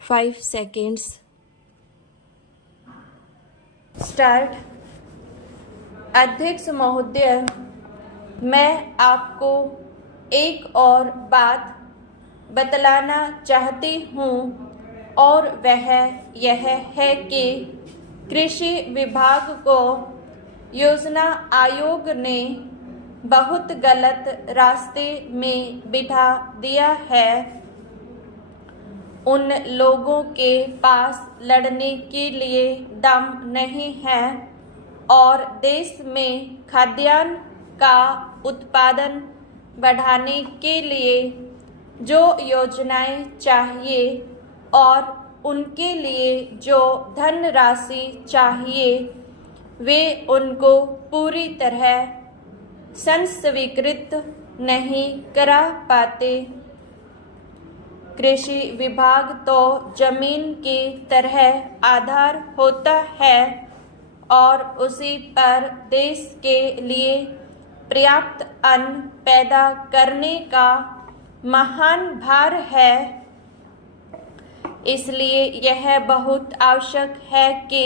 5 seconds. Start. अध्यक्ष महोदय, मैं आपको एक और बात बतलाना चाहती हूँ और वह यह है कि कृषि विभाग को योजना आयोग ने बहुत गलत रास्ते में बिठा दिया है। उन लोगों के पास लड़ने के लिए दम नहीं है और देश में खाद्यान्न का उत्पादन बढ़ाने के लिए जो योजनाएं चाहिए और उनके लिए जो धनराशि चाहिए वे उनको पूरी तरह संस्वीकृत नहीं करा पाते। कृषि विभाग तो जमीन की तरह आधार होता है और उसी पर देश के लिए पर्याप्त अन्न पैदा करने का महान भार है। इसलिए यह बहुत आवश्यक है कि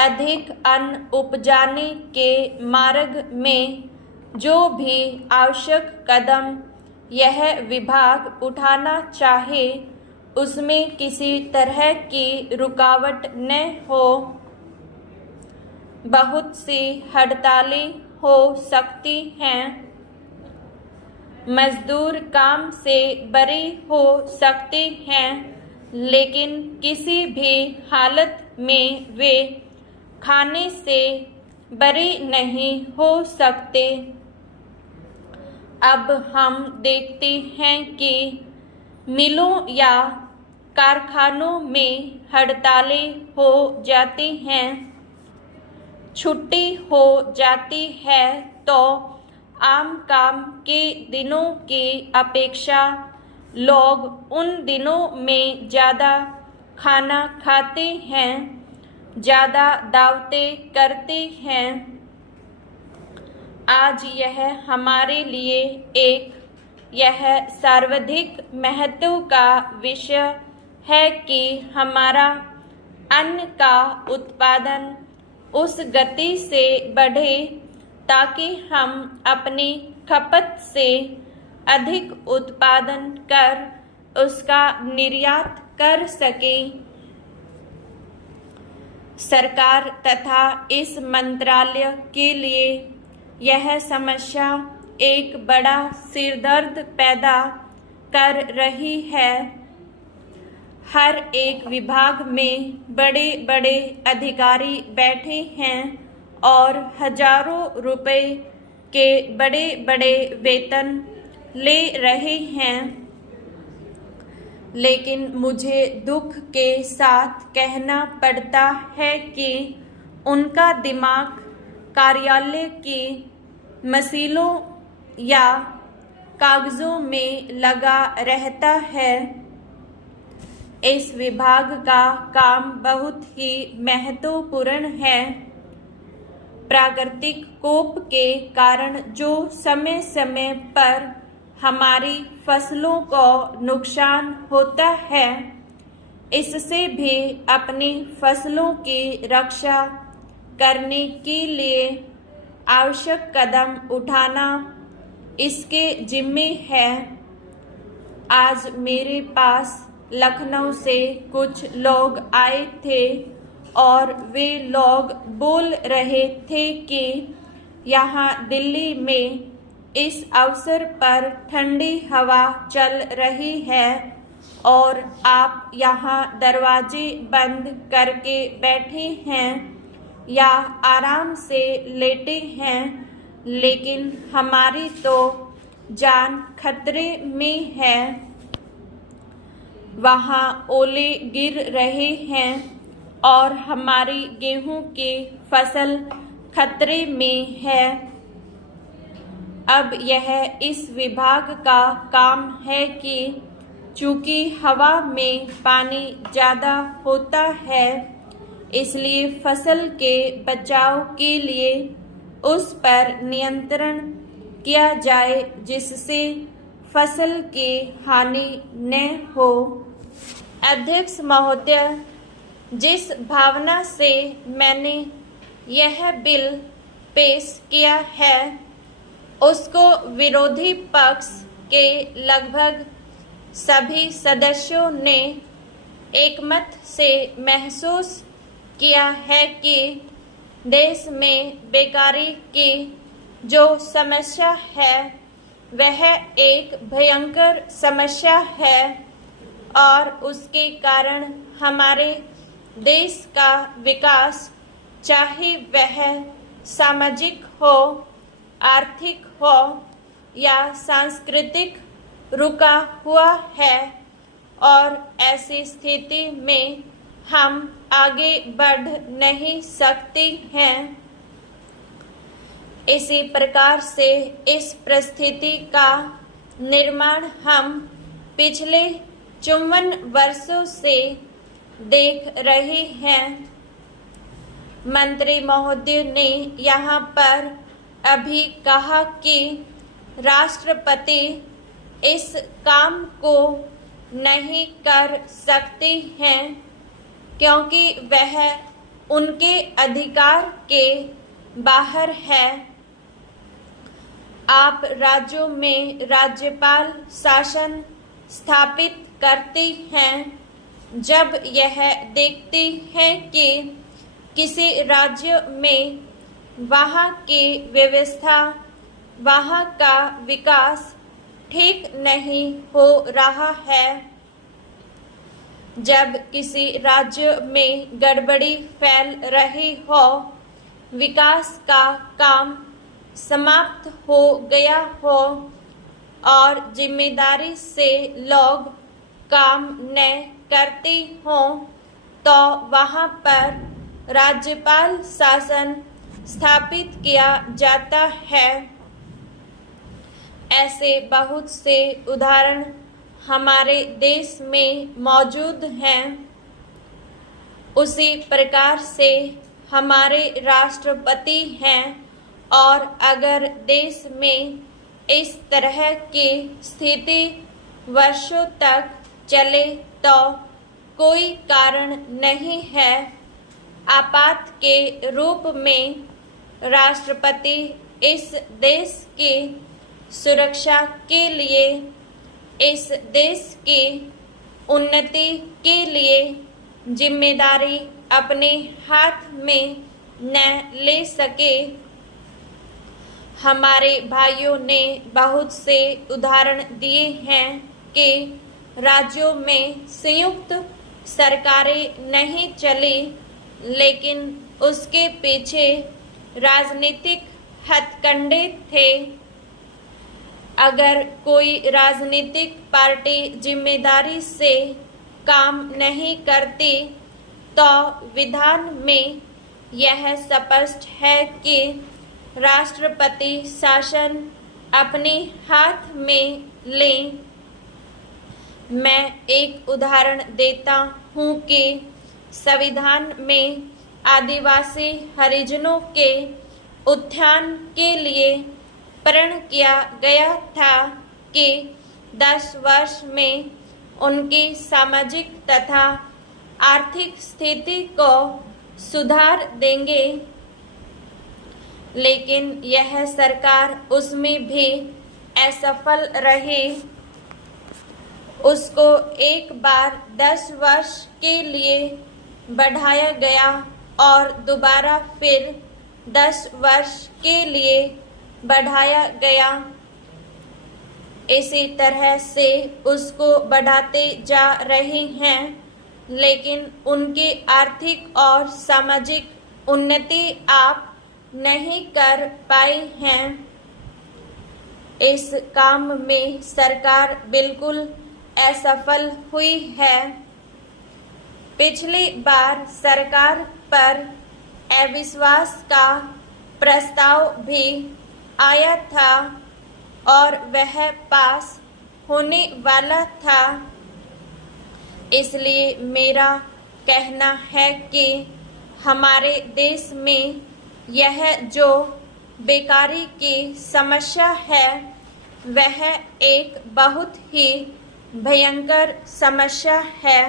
अधिक अन्न उपजाने के मार्ग में जो भी आवश्यक कदम यह विभाग उठाना चाहे उसमें किसी तरह की रुकावट न हो। बहुत सी हड़तालें हो सकती हैं, मजदूर काम से बरी हो सकते हैं, लेकिन किसी भी हालत में वे खाने से बरी नहीं हो सकते। अब हम देखते हैं कि मिलों या कारखानों में हड़तालें हो जाती हैं, छुट्टी हो जाती है तो आम काम के दिनों की अपेक्षा लोग उन दिनों में ज़्यादा खाना खाते हैं, ज़्यादा दावतें करते हैं। आज यह हमारे लिए यह सर्वाधिक महत्व का विषय है कि हमारा अन्न का उत्पादन उस गति से बढ़े ताकि हम अपनी खपत से अधिक उत्पादन कर उसका निर्यात कर सकें। सरकार तथा इस मंत्रालय के लिए यह समस्या एक बड़ा सिरदर्द पैदा कर रही है। हर एक विभाग में बड़े बड़े अधिकारी बैठे हैं और हजारों रुपए के बड़े बड़े वेतन ले रहे हैं, लेकिन मुझे दुख के साथ कहना पड़ता है कि उनका दिमाग कार्यालय की मशीनों या कागजों में लगा रहता है। इस विभाग का काम बहुत ही महत्वपूर्ण है। प्राकृतिक कोप के कारण जो समय समय पर हमारी फसलों को नुकसान होता है, इससे भी अपनी फसलों की रक्षा करने के लिए आवश्यक कदम उठाना इसके जिम्मे है। आज मेरे पास लखनऊ से कुछ लोग आए थे और वे लोग बोल रहे थे कि यहाँ दिल्ली में इस अवसर पर ठंडी हवा चल रही है और आप यहाँ दरवाजे बंद करके बैठे हैं या आराम से लेटे हैं, लेकिन हमारी तो जान खतरे में है। वहाँ ओले गिर रहे हैं और हमारी गेहूं की फसल खतरे में है। अब यह इस विभाग का काम है कि चूंकि हवा में पानी ज़्यादा होता है, इसलिए फसल के बचाव के लिए उस पर नियंत्रण किया जाए जिससे फसल की हानि न हो। अध्यक्ष महोदय, जिस भावना से मैंने यह बिल पेश किया है उसको विरोधी पक्ष के लगभग सभी सदस्यों ने एकमत से महसूस किया है कि देश में बेकारी की जो समस्या है वह एक भयंकर समस्या है और उसके कारण हमारे देश का विकास, चाहे वह सामाजिक हो, आर्थिक हो या सांस्कृतिक, रुका हुआ है और ऐसी स्थिति में हम आगे बढ़ नहीं सकते हैं। इसी प्रकार से इस परिस्थिति का निर्माण हम पिछले 54 वर्षों से देख रहे हैं। मंत्री महोदय ने यहाँ पर अभी कहा कि राष्ट्रपति इस काम को नहीं कर सकते हैं क्योंकि वह उनके अधिकार के बाहर है। आप राज्यों में राज्यपाल शासन स्थापित करते हैं जब यह देखते हैं कि किसी राज्य में वहाँ की व्यवस्था, वहाँ का विकास ठीक नहीं हो रहा है। जब किसी राज्य में गड़बड़ी फैल रही हो, विकास का काम समाप्त हो गया हो और जिम्मेदारी से लोग काम न करते हों, तो वहाँ पर राज्यपाल शासन स्थापित किया जाता है। ऐसे बहुत से उदाहरण हमारे देश में मौजूद हैं। उसी प्रकार से हमारे राष्ट्रपति हैं और अगर देश में इस तरह की स्थिति वर्षों तक चले तो कोई कारण नहीं है। आपात के रूप में राष्ट्रपति इस देश की सुरक्षा के लिए, इस देश की उन्नति के लिए जिम्मेदारी अपने हाथ में न ले सके। हमारे भाइयों ने बहुत से उदाहरण दिए हैं कि राज्यों में संयुक्त सरकारें नहीं चली, लेकिन उसके पीछे राजनीतिक हथकंडे थे। अगर कोई राजनीतिक पार्टी जिम्मेदारी से काम नहीं करती तो विधान में यह स्पष्ट है कि राष्ट्रपति शासन अपने हाथ में लें। मैं एक उदाहरण देता हूँ कि संविधान में आदिवासी हरिजनों के उत्थान के लिए प्रण किया गया था कि 10 वर्ष में उनकी सामाजिक तथा आर्थिक स्थिति को सुधार देंगे, लेकिन यह सरकार उसमें भी असफल रही। उसको एक बार 10 वर्ष के लिए बढ़ाया गया और दोबारा फिर 10 वर्ष के लिए बढ़ाया गया। इसी तरह से उसको बढ़ाते जा रहे हैं, लेकिन उनकी आर्थिक और सामाजिक उन्नति आप नहीं कर पाए हैं। इस काम में सरकार बिल्कुल असफल हुई है। पिछली बार सरकार पर अविश्वास का प्रस्ताव भी आया था और वह पास होने वाला था। इसलिए मेरा कहना है कि हमारे देश में यह जो बेकारी की समस्या है वह एक बहुत ही भयंकर समस्या है।